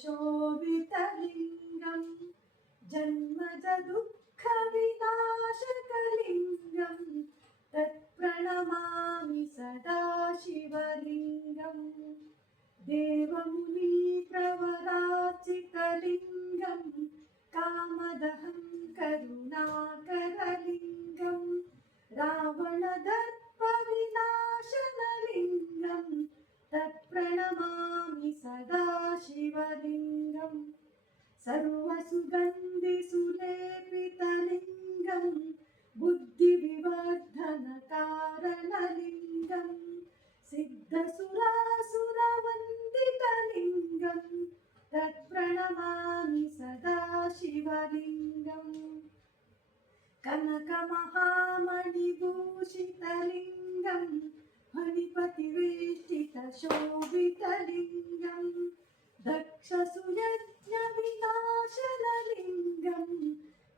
शोभितलिङ्गं जन्मज दुःखविनाशकलिङ्गं तत्प्रणमामि सदा शिवलिङ्गम् देवमुनिप्रवरार्चितलिङ्गं कामदहं करुणाकरलिङ्गं रावणदर्पविनाशनलिङ्गं तत्प्रणमामि सदा शिवलिङ्गम् सर्वसुगन्धिसुलेपितलिङ्गं बुद्धिविवर्धनकारणलिङ्गं सिद्धसुरासुरवन्दितलिङ्गं तत्प्रणमामि सदा शिवलिङ्गम् कनकमहामणिभूषितलिङ्गं फणिपतिवेष्टितशोभितलिङ्गं दक्षसुयज्ञविनाशनलिङ्गं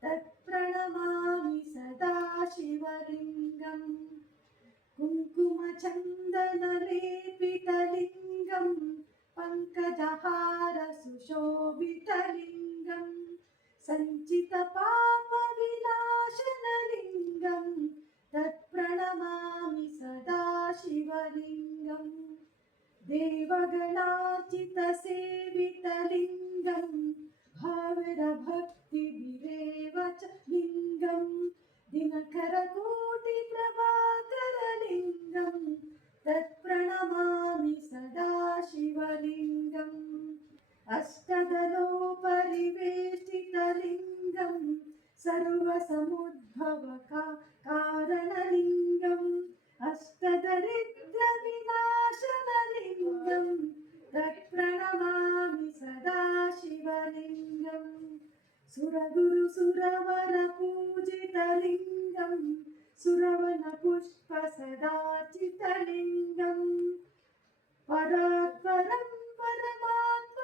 तत्प्रणमामि सदा शिवलिङ्गम् कुङ्कुमचन्दनलेपितलिङ्गं पङ्कजहारसुशोभितलिङ्गं सञ्चितपापविनाशनलिङ्गं तत्प्रणमामि सदा शिवलिङ्गम् देवगणार्चितसेवितलिङ्गं भाविरभक्तिभिरेव च लिङ्गं दिनकरकोटिप्रभाकरलिङ्गं तत्प्रणमामि सदा शिवलिङ्गम् अष्टदलोपरिवेष्टितलिङ्गं सर्वसमुद्भवकारणलिङ्गं अष्टदरिद्रविनाशनलिङ्गं तत्प्रणमामि सदा शिवलिङ्गम् सुरगुरुसुरवरपूजितलिङ्गं सुरवनपुष्पसदार्चितलिङ्गं परात्परं परमात्मकलिङ्गं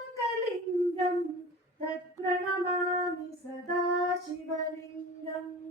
तत्प्रणमामि सदा शिवलिङ्गम्